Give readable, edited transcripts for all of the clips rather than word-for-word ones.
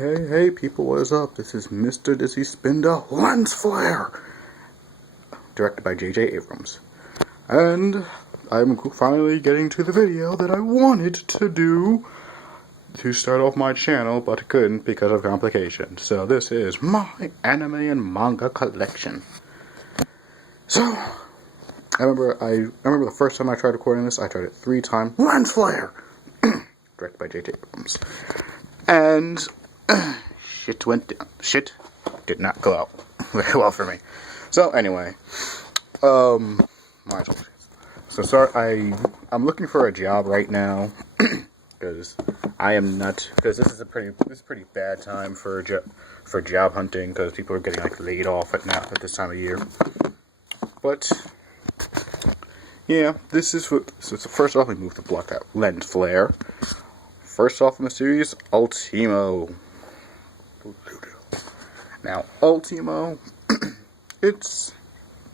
Hey people, what is up? This is Mr.Dizzy Spin the Lens Flare, directed by J.J. Abrams. And I'm finally getting to the video that I wanted to do to start off my channel, but couldn't because of complications. So this is my anime and manga collection. So, I remember the first time I tried recording this, I tried it 3 times. Lens Flare! Directed by J.J. Abrams. And shit went down. Shit did not go out very well for me. So anyway, I'm looking for a job right now because this is a pretty bad time for job hunting because people are getting laid off at this time of year. But yeah, so first off, we move to block out Lens Flare. First off in the series, Ultimo. Now, Ultimo, it's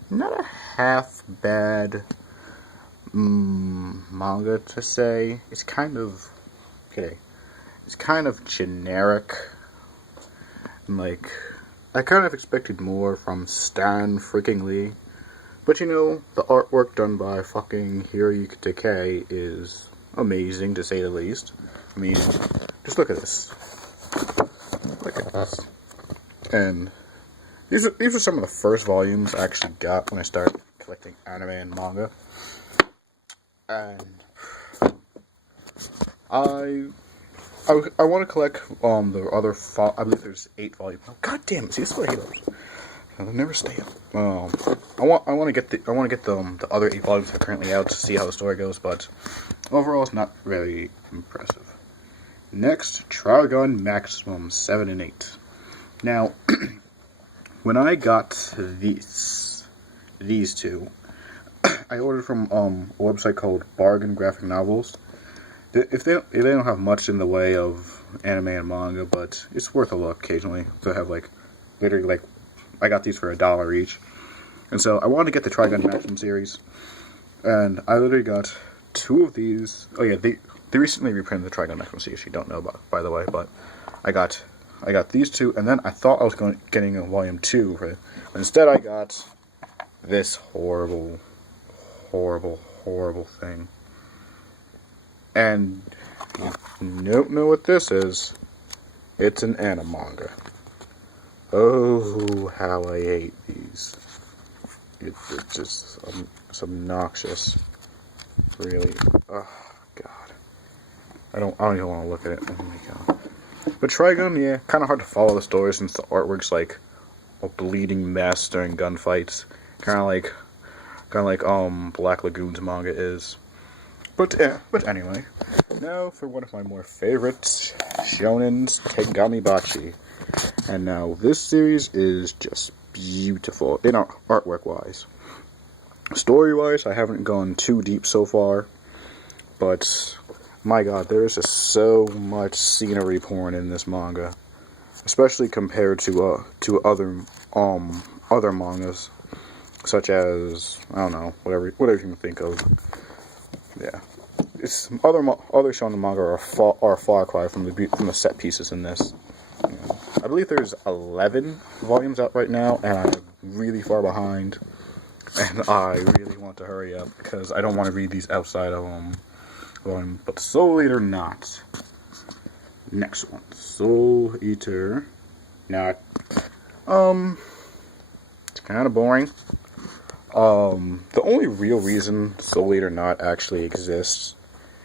not a half bad manga to say. It's kind of generic. I kind of expected more from Stan freaking Lee. But the artwork done by fucking Hiroyuki Takei is amazing, to say the least. I mean, just look at this. Look at this. And these are some of the first volumes I actually got when I started collecting anime and manga. And I want to collect the other I believe there's 8 volumes. Oh, God damn it! See, this is what I hate those. They'll never stay up. I want to get the other 8 volumes that are currently out to see how the story goes, but overall it's not very impressive. Next, Trigun Maximum 7 and 8. Now, when I got these two, I ordered from a website called Bargain Graphic Novels. If they don't have much in the way of anime and manga, but it's worth a look occasionally. So I have literally I got these for $1 each, and so I wanted to get the Trigun Maximum series, and I literally got 2 of these. Oh yeah, they recently reprinted the Trigun Maximum series. You don't know about, by the way, but I got these 2, and then I thought I was getting a volume 2 for it, but instead I got this horrible thing. And you don't know what this is. It's an anime manga. Oh, how I hate these. It's just it's obnoxious. Really. Oh, God. I don't even want to look at it. Oh, my God. But Trigun, yeah, kind of hard to follow the story since the artwork's like a bleeding mess during gunfights. Kind of like Black Lagoon's manga is. But anyway, now for one of my more favorites, Shonen's Tegami Bachi. And now this series is just beautiful. Artwork-wise. Story-wise, I haven't gone too deep so far, but my God, there is just so much scenery porn in this manga, especially compared to other mangas, such as, I don't know, whatever you can think of. Yeah, other shonen manga are far cry from the set pieces in this. I believe there's 11 volumes out right now, and I'm really far behind, and I really want to hurry up because I don't want to read these outside of volume. But Soul Eater not. Next one, Soul Eater not. It's kind of boring. The only real reason Soul Eater not actually exists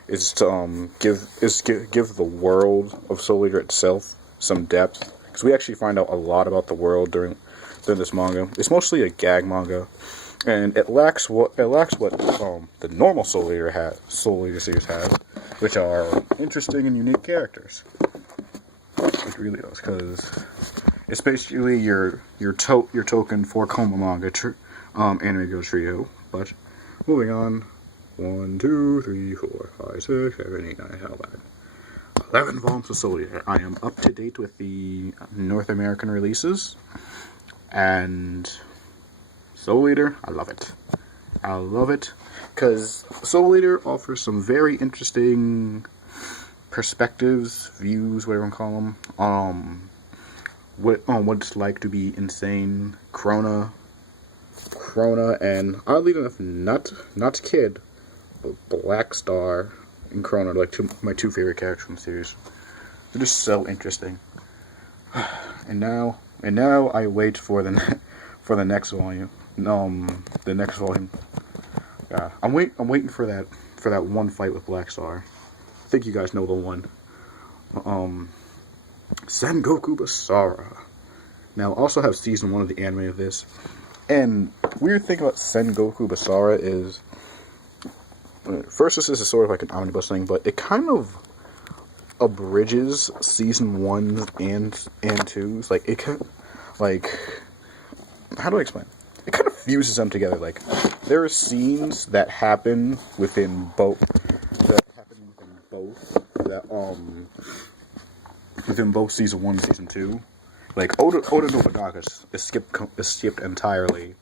is to give the world of Soul Eater itself some depth, because we actually find out a lot about the world during this manga. It's mostly a gag manga, and it lacks what the normal Soul Eater series has, which are interesting and unique characters. It really does, because it's basically your token for Koma manga anime go trio. But moving on, 1, 2, 3, 4, 5, 6, 7, 8, 9, how bad? 11 volumes of Soul Eater. I am up to date with the North American releases, and Soul Eater, I love it. because Soul Eater offers some very interesting perspectives, views, whatever you call them. What it's like to be insane, Krona, and oddly enough, not Kid, but Black Star and Krona are like my two favorite characters from the series. They're just so interesting. And now I wait for the next volume. The next volume. Yeah, I'm waiting for that one fight with Black Star. I think you guys know the one. Sengoku Basara. Now, I also have season 1 of the anime of this. And weird thing about Sengoku Basara is, first, this is sort of like an omnibus thing, but it kind of abridges season 1 and 2's. Like, it kind of, like, how do I explain? It kind of fuses them together. Like, there are scenes that happen within both, within both season 1 and season 2. Like, Oda Nobunaga is skipped entirely.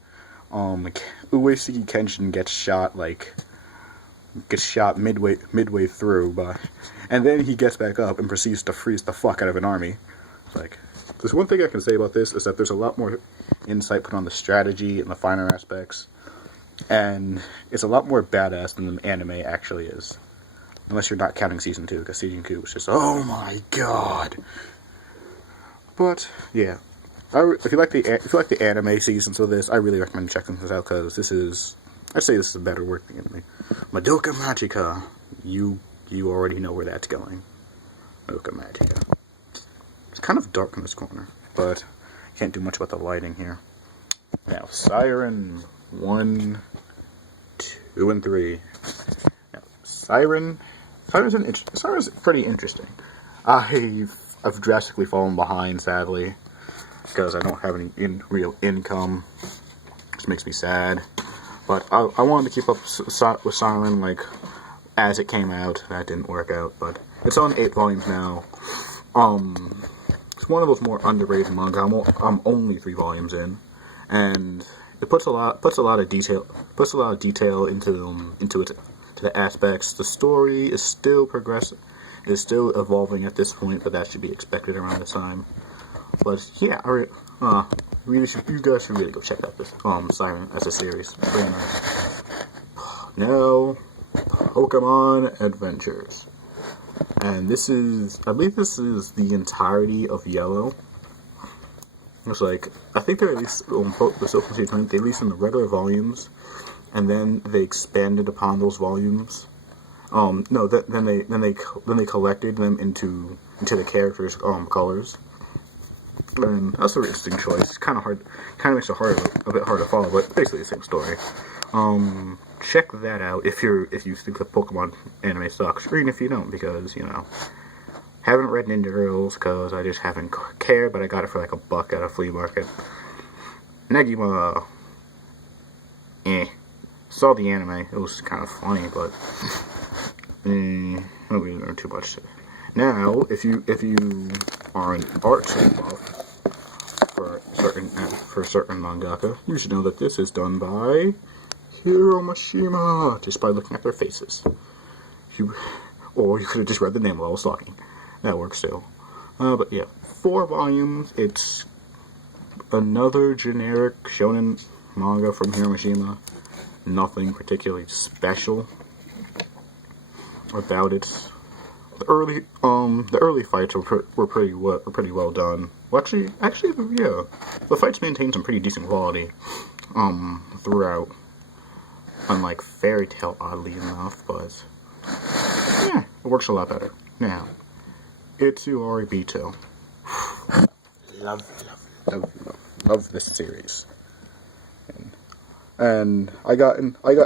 Uesigi Kenshin gets shot midway through, and then he gets back up and proceeds to freeze the fuck out of an army. Like, there's one thing I can say about this is that there's a lot more insight put on the strategy and the finer aspects, and it's a lot more badass than the anime actually is. Unless you're not counting season 2, because season 2 was just, oh my god. But yeah, if you like the anime seasons of this, I really recommend checking this out, because I'd say this is a better work than anime. Madoka Magica, you already know where that's going. Madoka Magica. It's kind of dark in this corner, but I can't do much about the lighting here. Now, Siren 1, 2, and 3. Now, Siren's pretty interesting. I've drastically fallen behind, sadly, because I don't have any real income, which makes me sad. But I wanted to keep up with Siren, like, as it came out. That didn't work out, but it's on 8 volumes now. It's one of those more underrated manga. I'm only 3 volumes in, and it puts a lot of detail into the aspects. The story is still progressing. It is still evolving at this point, but that should be expected around this time. But yeah, you guys should really go check out this Siren as a series. Pretty nice. Now, Pokemon Adventures, and I believe this is the entirety of Yellow. It's like, I think they released the Silph season. They released in the regular volumes, and then they expanded upon those volumes. No, then they collected them into the characters' colors. And that's a really interesting choice. It's kind of makes it a bit hard to follow, but basically the same story. Check that out if you think the Pokemon anime sucks, or even if you don't, because haven't read Ninja Girls because I just haven't cared, but I got it for like $1 at a flea market. Negima, saw the anime. It was kind of funny, but I don't really learn too much. Now, if you are an art buff for certain mangaka, you should know that this is done by Hiro Mashima, just by looking at their faces. Or you could have just read the name while I was talking. That works too. But yeah, 4 volumes. It's another generic shonen manga from Hiro Mashima. Nothing particularly special about it. The early fights were pretty well done. Well, actually, yeah, the fights maintained some pretty decent quality throughout. Unlike Fairy Tail, oddly enough, but yeah, it works a lot better. Now, Itsuari Bito. Love this series. And I got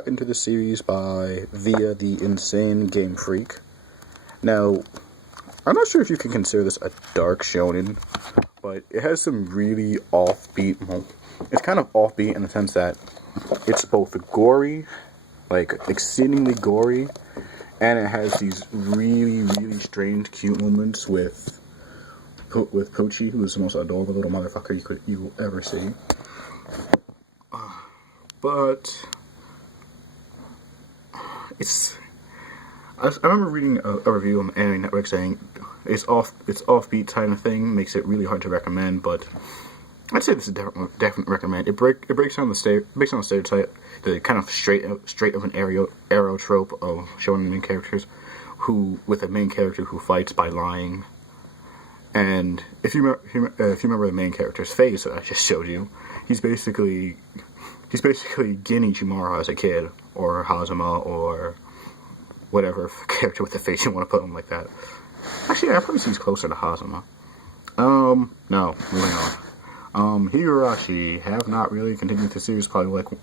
into the series via the Insane Game Freak. Now, I'm not sure if you can consider this a dark shonen, but it has some really offbeat. It's kind of offbeat in the sense that it's both gory, like exceedingly gory, and it has these really, really strange, cute moments with Pochi, who is the most adorable little motherfucker you will ever see. But I remember reading a review on Anime Network saying it's offbeat kind of thing makes it really hard to recommend, but I'd say this is definitely recommend. It breaks down the stereotype, the kind of straight of an arrow trope of showing the main characters with a main character who fights by lying. And if you remember the main character's face that I just showed you, he's basically Gin Ichimara as a kid, or Hazama, or whatever character with the face you want to put him like that. Actually, I probably see he's closer to Hazama. No, moving on. Higurashi have not really continued the series. It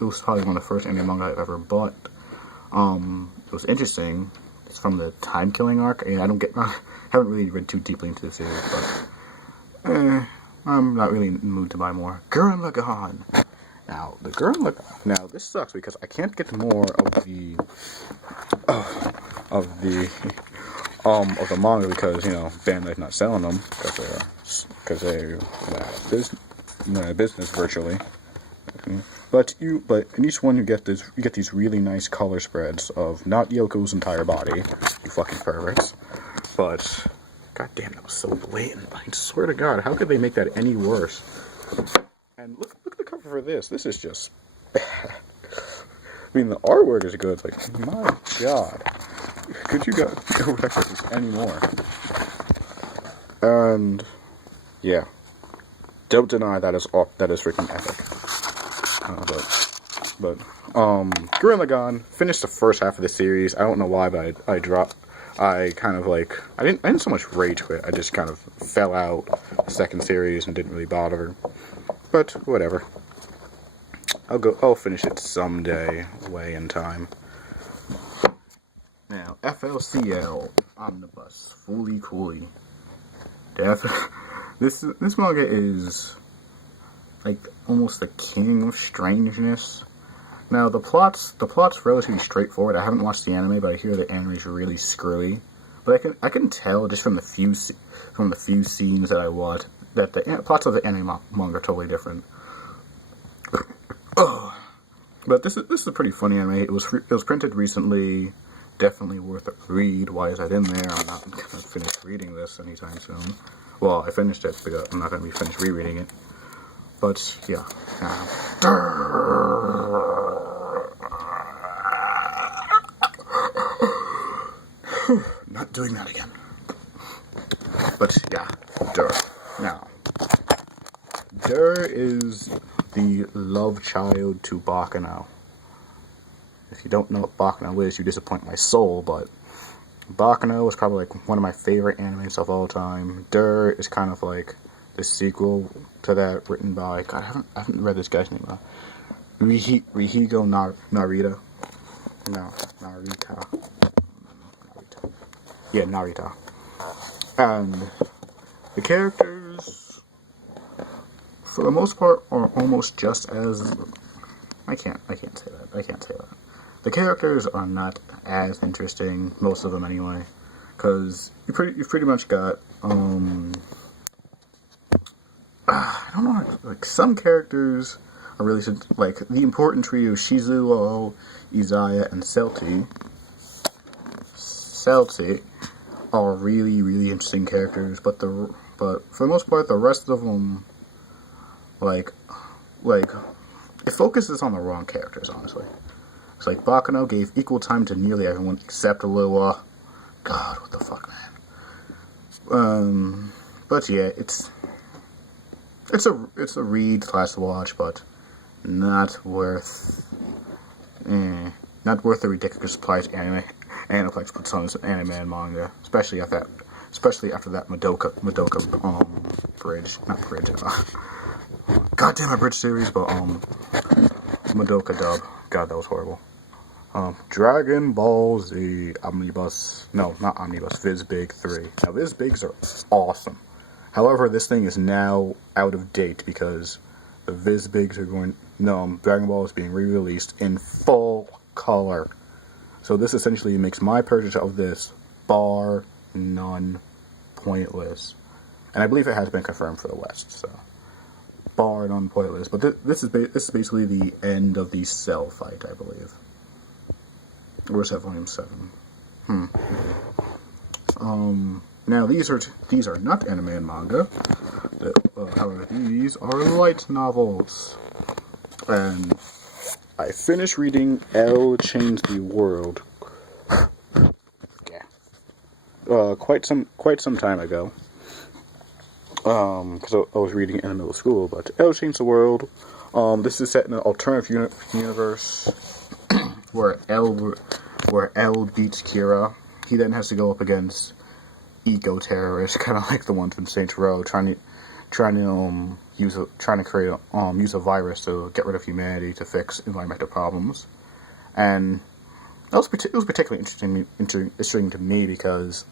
was probably one of the first anime manga I've ever bought. It was interesting. It's from the time killing arc, and haven't really read too deeply into the series, but I'm not really in the mood to buy more. Gurren Lagann. Now this sucks because I can't get more of the manga because Bandai's not selling them because they're business virtually. But in each one you get these really nice color spreads of not Yoko's entire body, you fucking perverts. But god damn, that was so blatant. I swear to God, how could they make that any worse? And look at the cover for this. This is just bad. I mean, the artwork is good. Like, my God, could you go back to this anymore? And yeah, don't deny that is freaking epic. But Gurren Lagann finished the first half of the series. I don't know why, but I didn't so much rage quit. I just kind of fell out the second series and didn't really bother. But whatever. I'll finish it someday, way in time. Now, FLCL Omnibus Fully Coolly. This manga is like almost the king of strangeness. Now the plot's relatively straightforward. I haven't watched the anime, but I hear the anime is really screwy. But I can tell just from the few scenes that I watched that the plots of the anime manga are totally different. But this is a pretty funny anime. It was printed recently. Definitely worth a read. Why is that in there? I'm not gonna finish reading this anytime soon. Well, I finished it, but I'm not gonna be finished rereading it. But yeah. Not doing that again. But yeah, Dur. Now, Dur is the love child to Baccano. If you don't know what Baccano is, you disappoint my soul, but Baccano is probably like one of my favorite animes of all time. Dur is kind of like the sequel to that, written by, God, I haven't read this guy's name. Rihigo Narita. No, Narita. Yeah, Narita. And the characters, for the most part, are almost just as... I can't say that. The characters are not as interesting, most of them anyway, because you've pretty much got, I don't know, like, some characters are really, like, the important trio, Shizuo, Izaya, and Celti are really, really interesting characters, but for the most part, the rest of them, like, it focuses on the wrong characters, honestly. It's like Baccano gave equal time to nearly everyone except Lua. God, what the fuck, man. But yeah, it's a read / watch, but not worth the ridiculous price Aniplex puts on his anime and manga, especially after that Madoka bridge, not bridge. Goddamn, a bridge series, but Madoka dub. God, that was horrible. Dragon Ball Z Omnibus. No, not Omnibus. Viz Big 3. Now, Viz Bigs are awesome. However, this thing is now out of date because the Viz Bigs are Dragon Ball is being re-released in full color. So this essentially makes my purchase of this bar none pointless. And I believe it has been confirmed for the West, so bar none pointless. But this is basically the end of the Cell fight, I believe. Or is that Volume 7? Now these are not anime and manga. However, these are light novels, and I finished reading L Change the World. Yeah. Quite some time ago. Because I was reading it in the middle of school, but L Change the World. This is set in an alternative universe where L beats Kira. He then has to go up against eco-terrorists, kind of like the ones from Saints Row, trying to use a virus to get rid of humanity to fix environmental problems. And it was particularly interesting to me because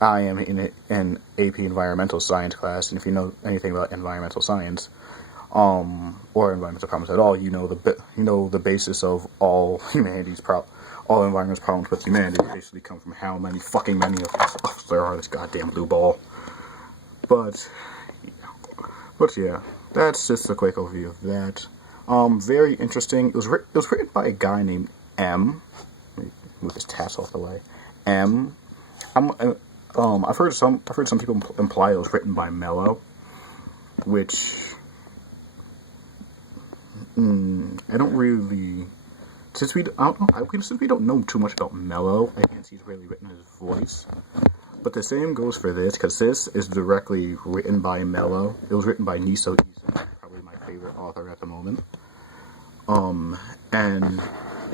I am in an AP Environmental Science class, and if you know anything about environmental science, or environmental problems at all, you know the basis of all all environmental problems with humanity basically come from how many of us there are this goddamn blue ball. But yeah, that's just a quick overview of that. Very interesting. It was written by a guy named M. Let me move his tats off the way. M. I've heard some people imply it was written by Mello, which I don't really. Since we don't know too much about Mello, I guess he's really written his voice. But the same goes for this, because this is directly written by Mello. It was written by Niso Izumi, probably my favorite author at the moment. And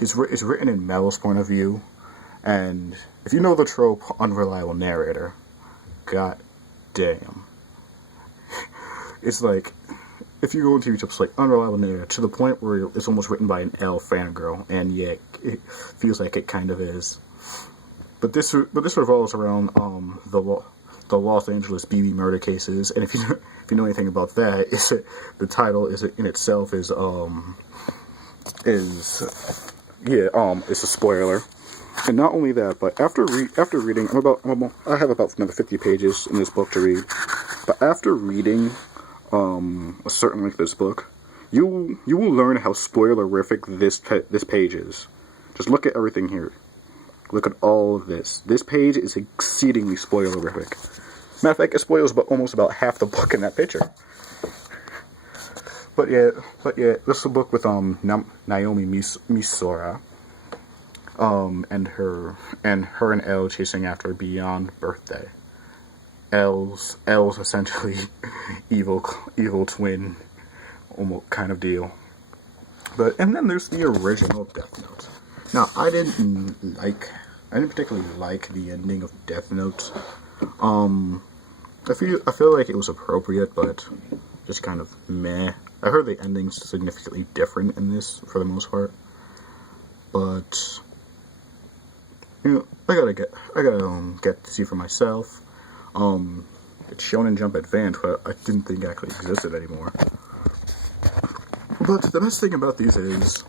it's written in Mello's point of view. And if you know the trope, unreliable narrator, god damn. It's like, if you go into YouTube, it's like unreliable narrator to the point where it's almost written by an L fangirl, and yeah, it feels like it kind of is. But this revolves around the Los Angeles BB murder cases, and if you know anything about that, the title in itself is it's a spoiler. And not only that, but after reading, I have about another 50 pages in this book to read. But after reading a certain length of this book, you will learn how spoilerific this page is. Just look at everything here. Look at all of this. This page is exceedingly spoilerific. Matter of fact, it spoils almost about half the book in that picture. But yeah, this is a book with Naomi Misora. And her and L chasing after beyond birthday. L's essentially evil twin, almost kind of deal. And then there's the original Death Note. Now I didn't particularly like the ending of Death Note. I feel like it was appropriate, but just kind of meh. I heard the ending's significantly different in this for the most part, but. You know, I gotta get to see for myself. It's Shonen Jump Advance, but I didn't think it actually existed anymore. But the best thing about these is,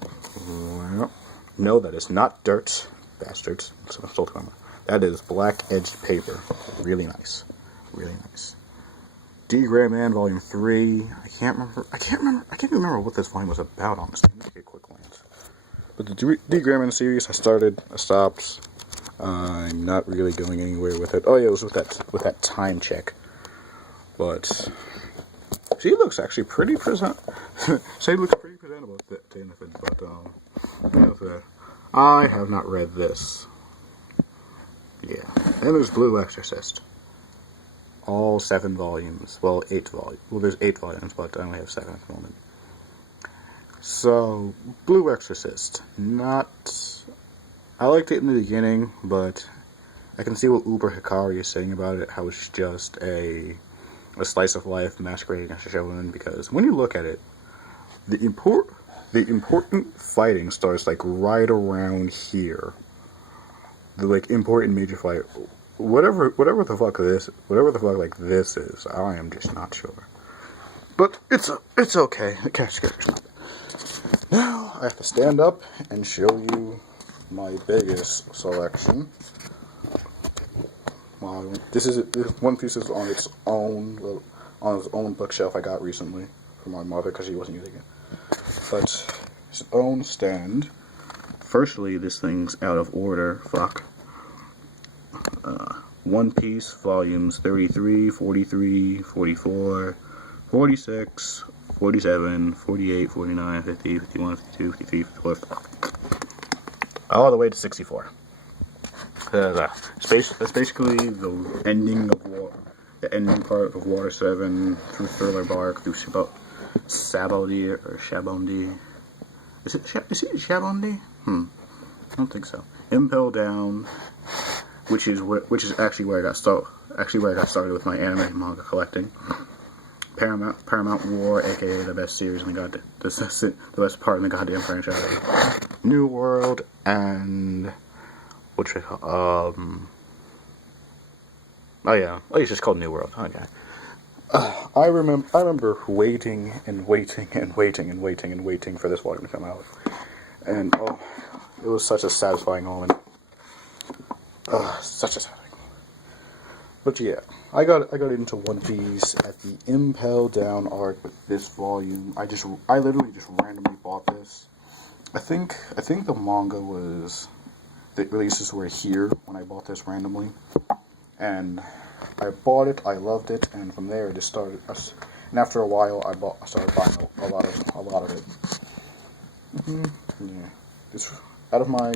well, no, that is not dirt, bastards. That's what I'm still talking about. That is black edged paper. Really nice, really nice. D. Graham Man, Volume 3. I can't even remember what this volume was about. Honestly, let me take a quick glance. But the D. Graham Man series, I stopped. I'm not really going anywhere with it. Oh yeah, it was with that time check. But she looks actually pretty she looks pretty presentable to anything. But I have not read this. Yeah, and there's Blue Exorcist. All 7 volumes. Well, 8 volumes. Well, there's 8 volumes, but I only have 7 at the moment. So, Blue Exorcist. I liked it in the beginning, but I can see what Uber Hikari is saying about it, how it's just a slice of life masquerading as a shonen, because when you look at it, the important fighting starts like right around here. The important major fight, whatever the fuck like this is, I am just not sure. But it's okay. The cash character's not bad. Now I have to stand up and show you my biggest selection. This One Piece is on its own bookshelf I got recently from my mother because she wasn't using it. But its own stand. Firstly, this thing's out of order. Fuck. One Piece volumes 33, 43, 44, 46, 47, 48, 49, 50, 51, 52, 53, 54, all the way to 64. That's basically the ending of the ending part of Water 7 through Thriller Bark through Sabondi or Shabondi. Is it Shabondi? I don't think so. Impel Down, which is actually where I got started with my anime and manga collecting. Paramount War, aka the best series in the best part in the goddamn franchise. New World and it's just called New World. Okay. I remember waiting for this volume to come out, and it was such a satisfying moment. Such a satisfying moment. But yeah, I got into One Piece at the Impel Down arc with this volume. I literally just randomly bought this. I think the manga the releases were here when I bought this randomly, and I bought it. I loved it, and from there it just started. And after a while, I started buying a lot of it. Yeah, it's out of my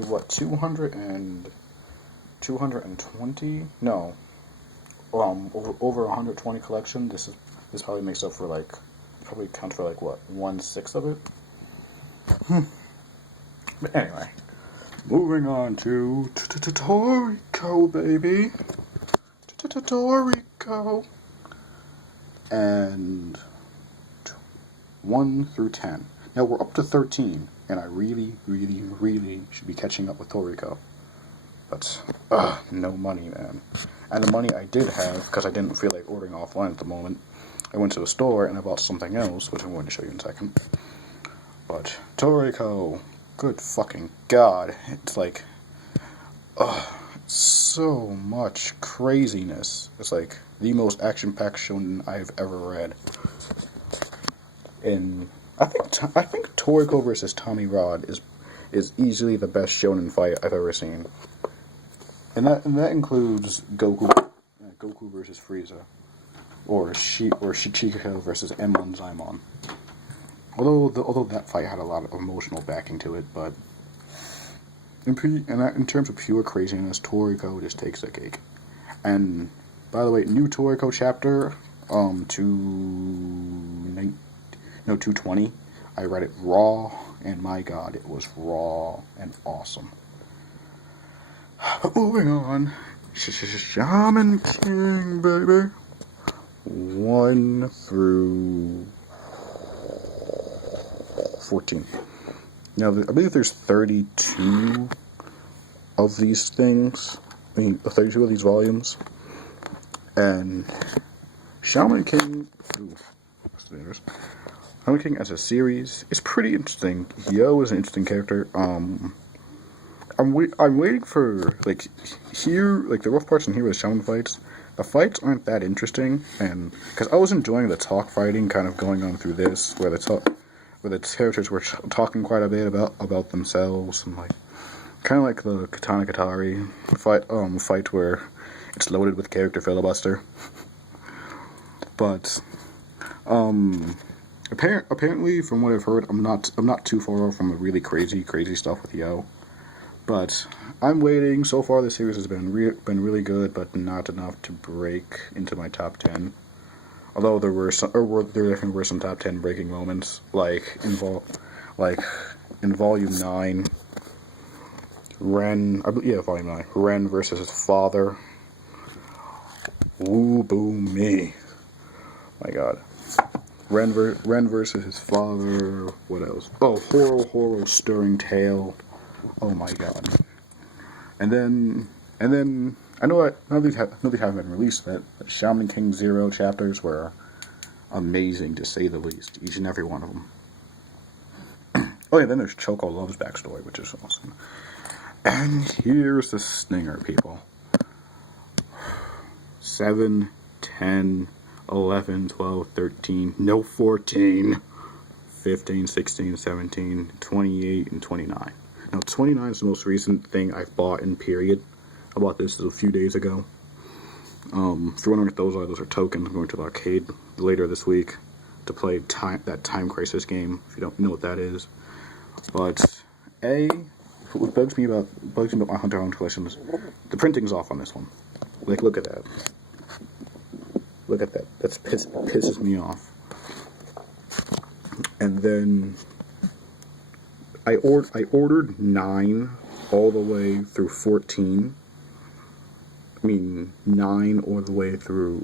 220? No, over 120 collection. This probably makes up for probably counts for 1/6 of it. But anyway, moving on to Toriko, baby. Toriko. And 1 through 10. Now we're up to 13, and I really, really, really should be catching up with Toriko. But, no money, man. And the money I did have, because I didn't feel like ordering offline at the moment, I went to a store and I bought something else, which I'm going to show you in a second. But, Toriko, good fucking god. It's so much craziness. It's the most action-packed shonen I've ever read. And I think Toriko versus Tommy Rod is easily the best shonen fight I've ever seen. And that includes Goku versus Frieza, or Shichiko versus Zaimon. Although that fight had a lot of emotional backing to it, but in terms of pure craziness, Toriko just takes the cake. And by the way, new Toriko chapter 220. I read it raw, and my god, it was raw and awesome. But moving on, Shaman King, baby. 1 through 14. Now, I believe there's 32 of these things. 32 of these volumes. And Shaman King... Shaman King as a series is pretty interesting. Yo is an interesting character. I'm waiting for, the rough parts in here with Shaman fights. The fights aren't that interesting, and because I was enjoying the talk fighting kind of going on through this, where the characters were talking quite a bit about themselves, and kind of like the Katana Katari fight where it's loaded with character filibuster. But apparently, from what I've heard, I'm not too far off from the really crazy stuff with Yo. But I'm waiting. So far, the series has been really good, but not enough to break into my top 10. Although there definitely were some top 10 breaking moments, in Volume 9, Volume 9, Ren versus his father. Woo boo me, my god. Ren versus his father. What else? Oh, Horo stirring tale. Oh my god. And then I know that none of these haven't been released yet, but Shaman King 0 chapters were amazing to say the least. Each and every one of them. Oh yeah, then there's Choco Love's backstory, which is awesome. And here's the stinger, people. 7, 10, 11, 12, 13, no 14, 15, 16, 17, 28, and 29. Now, 29 is the most recent thing I've bought in period. I bought this a few days ago. If you're wondering what those are tokens. I'm going to the arcade later this week to play that Time Crisis game, if you don't know what that is. But, what bugs me about my Hunter x Hunter collections, the printing's off on this one. Like, look at that. Look at that. That pisses me off. And then I ordered 9 all the way through 14. I mean, 9 all the way through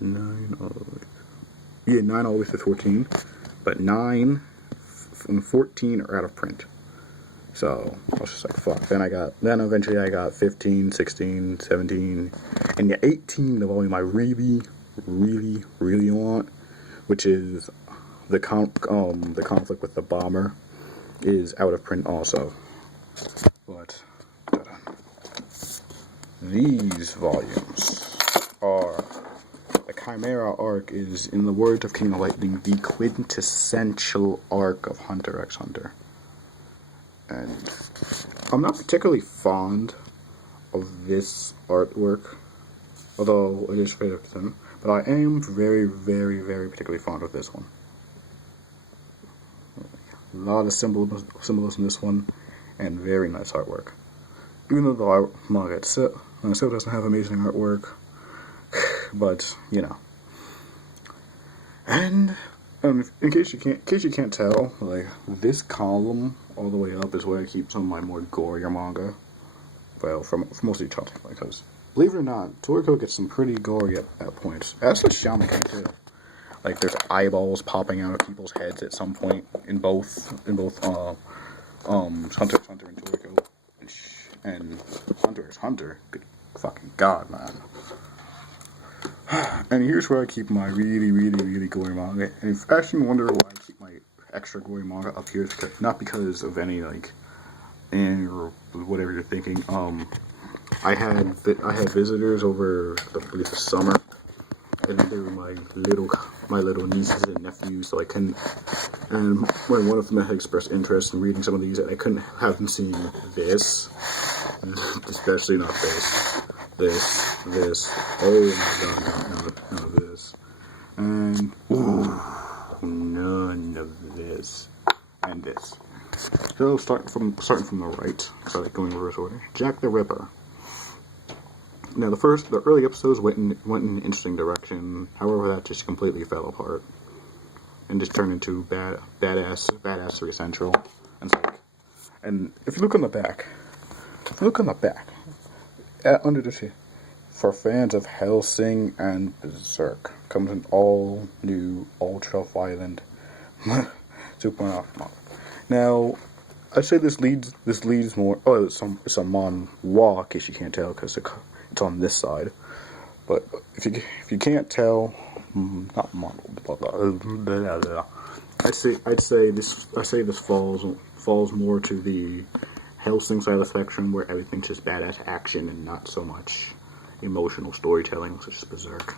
9 all the way. Yeah, 9 all the way through 14. But 9 and 14 are out of print. So I was just like, fuck. Then eventually I got 15, 16, 17, and the 18, the volume I really, really, really want, which is the conflict with the bomber, is out of print also. But these volumes are, the Chimera arc is, in the words of King of Lightning, the quintessential arc of Hunter x Hunter. And I'm not particularly fond of this artwork, although it is fair to them, but I am very, very, very particularly fond of this one. A lot of symbolism in this one, and very nice artwork. Even though the manga itself doesn't have amazing artwork, but you know. And in case you can't tell, like, this column all the way up is where I keep some of my more gorier manga. Well, for mostly Chunky, because believe it or not, Toriko gets some pretty gory at points. As does Shaman King too. Like, there's eyeballs popping out of people's heads at some point in both Hunter x Hunter and Toriko, and Hunter x Hunter. Good fucking god, man. And here's where I keep my really, really, really gory manga. And if you actually wonder why I keep my extra gory manga up here, it's not because of any, like, or whatever you're thinking. I had visitors over the summer, and they were my little nieces and nephews, so I couldn't. And when one of them had expressed interest in reading some of these, I couldn't have them seen this, especially not this, oh my god, none of this, and none of this, and this. So starting from the right, because I like going in reverse order. Jack the Ripper. Now the early episodes went in an interesting direction. However, that just completely fell apart and just turned into badassery central. And if you look on the back, under this here, for fans of Hellsing and Berserk, comes an all new ultra violent 2.0 model. Now, I say this leads more. Oh, it's a manhwa, in case you can't tell, because it's on this side. But if you can't tell, not model. I'd say this falls more to the Hellsing side of the spectrum, where everything's just badass action and not so much emotional storytelling, such as Berserk.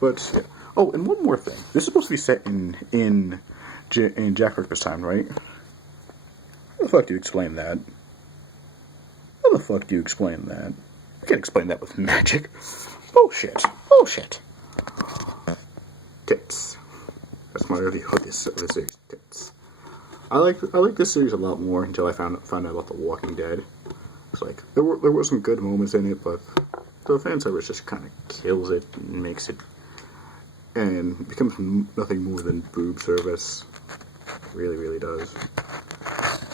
But yeah. Oh, and one more thing. This is supposed to be set in Jack Ripper's time, right? How the fuck do you explain that? How the fuck do you explain that? You can't explain that with magic. Bullshit. Tits. That's my review of this series. Tits. I like this series a lot more until I found out about The Walking Dead. It's like there were some good moments in it, but the fan service just kind of kills it and makes it, and becomes nothing more than boob service. Really, really does.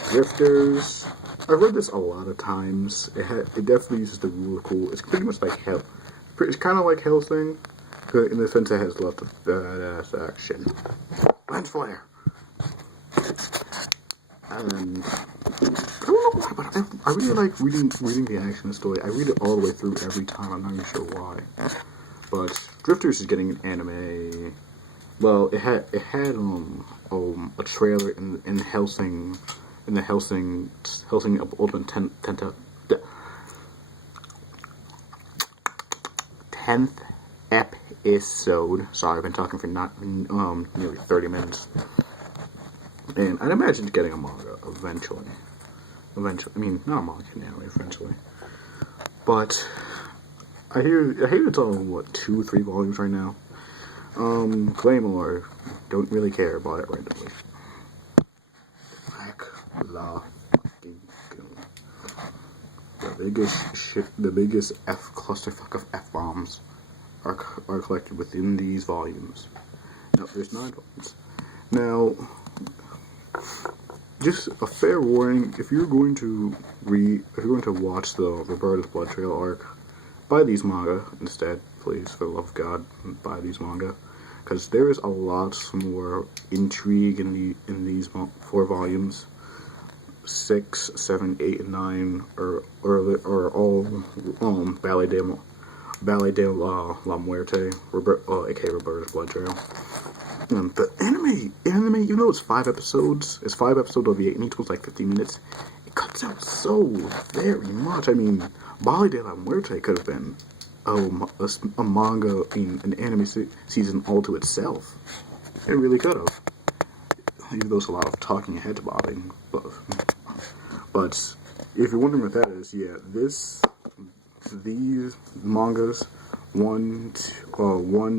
Drifters. I've read this a lot of times. It definitely uses the rule of cool. It's pretty much like Hell. It's kind of like Hellsing, in the sense it has lots of badass action. Lens flare. And I don't know why, but I really like reading the action story. I read it all the way through every time. I'm not even sure why. But Drifters is getting an anime. Well, it had a trailer in Hellsing, in the Hellsing Ultimate 10th episode. Sorry, I've been talking for nearly 30 minutes. And I'd imagine getting a manga eventually. eventually. I mean, not manga and anime eventually. But I hear it's on what 2-3 volumes right now. Claymore, don't really care about it randomly. Black La fucking Goon. The biggest F clusterfuck of F bombs are collected within these volumes. Now, there's 9 volumes. Now, just a fair warning: if you're going to watch the Roberta's Blood Trail arc, buy these manga instead, please. For the love of God, buy these manga, because there is a lot more intrigue in these 4 volumes. 6, 7, 8, and 9 are all Ballet de la Muerte, aka Roberta's Blood Trail. And the anime, even though it's 5 episodes of the 8, and each was like 15 minutes, it cuts out so very much. I mean, Ballet de la Muerte could have been a manga, an anime season all to itself. It really could have. Even though it's a lot of talking head bobbing. But if you're wondering what that is, yeah, these mangas, 1,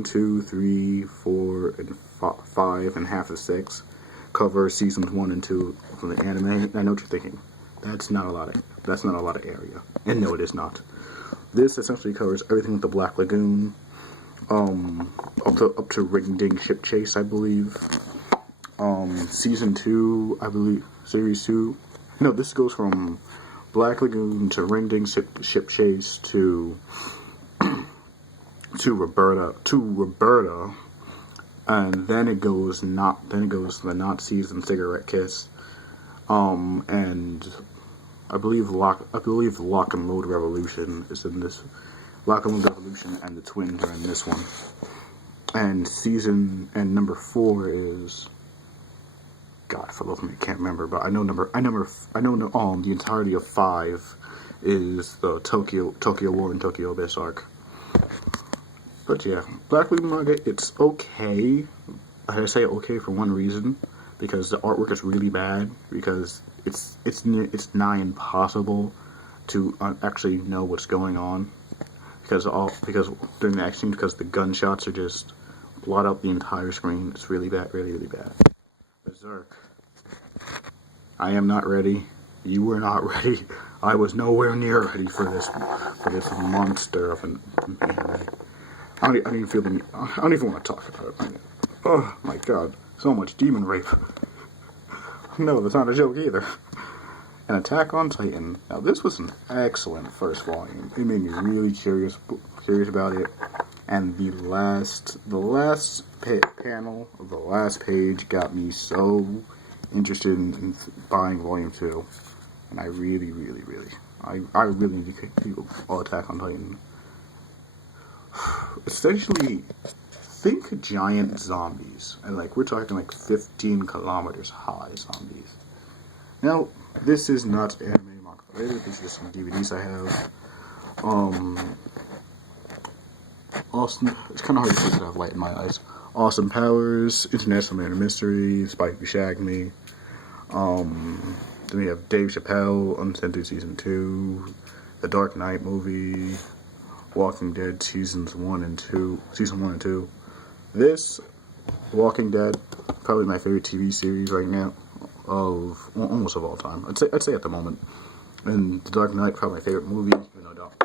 2, 3, 4, and 5, and half of 6 cover seasons 1 and 2 from the anime. And I know what you're thinking. That's not a lot of area. And no, it is not. This essentially covers everything with the Black Lagoon, up to Ring Ding Ship Chase, I believe. Season 2, I believe, Series 2. No, this goes from Black Lagoon to Ring Ding Ship Chase to Roberta, and then it goes to the Nazis and Cigarette Kiss, and I believe Lock and Load Revolution is in this. Lock and Load Revolution and the Twins are in this one, and number 4 is. God, for the love of me, I can't remember, but I know the entirety of 5 is the Tokyo War and Tokyo Abyss arc. But yeah, Black Lagoon manga, it's okay. I say okay for one reason, because the artwork is really bad, because it's nigh impossible to actually know what's going on, because during the action, because the gunshots are just blot out the entire screen. It's really bad, really, really bad. Berserk. I am not ready. You were not ready. I was nowhere near ready for this monster of an anime. I don't even want to talk about it. Oh my god, so much demon rape. No, that's not a joke either. An Attack on Titan. Now this was an excellent first volume. It made me really curious about it. And the last panel of the last page got me so interested in buying volume 2. And I really need to all Attack on Titan. Essentially, think giant zombies. And we're talking 15 kilometers high zombies. Now, this is not anime manga related. These are just some DVDs I have. Austin, it's kind of hard to see because I have light in my eyes. Austin Powers, International Man of Mystery, Spike Shag Me. Then we have Dave Chappelle, Uncensored Season 2, The Dark Knight movie, Walking Dead Seasons 1 and 2. This, Walking Dead, probably my favorite TV series right now, almost of all time. I'd say at the moment. And The Dark Knight, probably my favorite movie,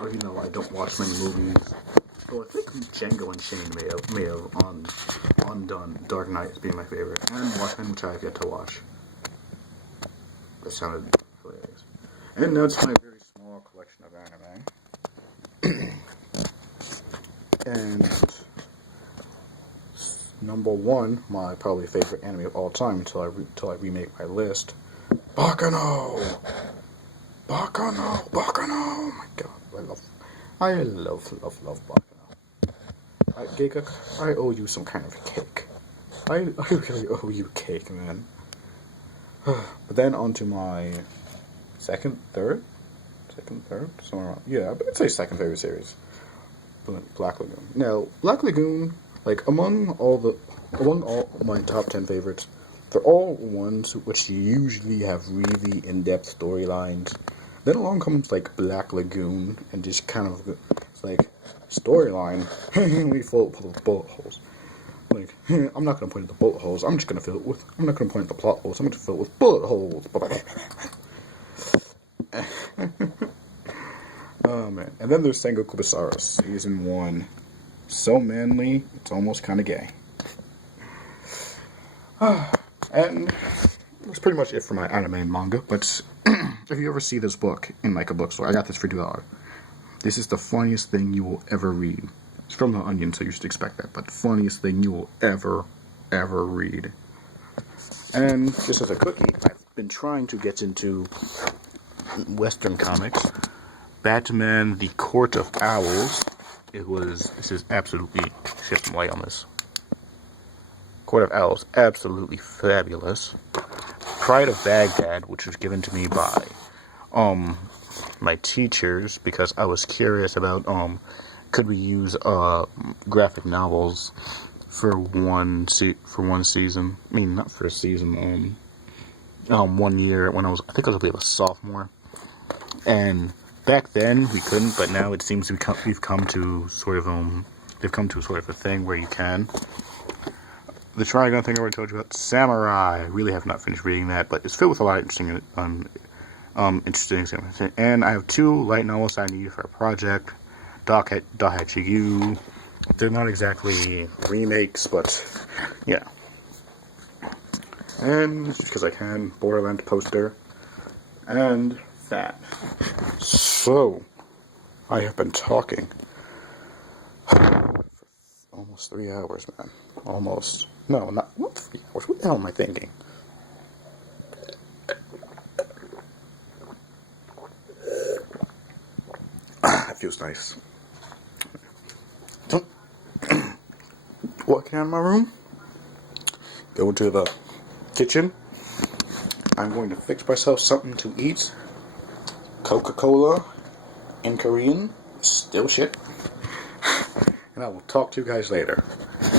even though I don't watch many movies. So I think Django and Shane may have undone Dark Knight as being my favorite, and Watchmen, which I have yet to watch. That sounded hilarious. And that's my very small collection of anime. And number 1, my probably favorite anime of all time until I remake my list. Bakano. Oh my god, I love Bakano. Giga, I owe you some kind of cake. I really owe you cake, man. But then onto my second, third, somewhere around. Yeah, I'd say second favorite series. Black Lagoon. Now, Black Lagoon, among all my top 10 favorites, they're all ones which usually have really in-depth storylines. Then along comes like Black Lagoon and just kind of it's like storyline. We fill it with bullet holes. Like I'm not gonna point at the bullet holes. I'm not gonna point at the plot holes. I'm gonna fill it with bullet holes. Oh man! And then there's Sengoku Basara season 1. So manly, it's almost kind of gay. And that's pretty much it for my anime and manga. But if you ever see this book in like a bookstore, I got this for $2. This is the funniest thing you will ever read. It's from The Onion, so you should expect that. But the funniest thing you will ever read. And just as a quickie, I've been trying to get into Western comics. Batman: The Court of Owls. This is absolutely, shed some light on this. Court of Owls, absolutely fabulous. Pride of Baghdad, which was given to me by my teachers because I was curious about could we use graphic novels for one season. I mean, not for a season. 1 year when I think I was a sophomore, and back then we couldn't, but now it seems they've come to sort of a thing where you can. The Trigon thing I already told you about. Samurai, I really have not finished reading that, but it's filled with a lot of interesting things. And I have 2 light novels I need for a project. Dahachiyu. They're not exactly remakes, but yeah. And just because I can, Borderlands poster, and that. So, I have been talking for almost 3 hours, man. Almost. No, not 3 hours. What the hell am I thinking? That feels nice. So, walking out of my room, go to the kitchen. I'm going to fix myself something to eat. Coca-Cola in Korean, still shit. And I will talk to you guys later.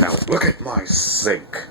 Now look at my sink.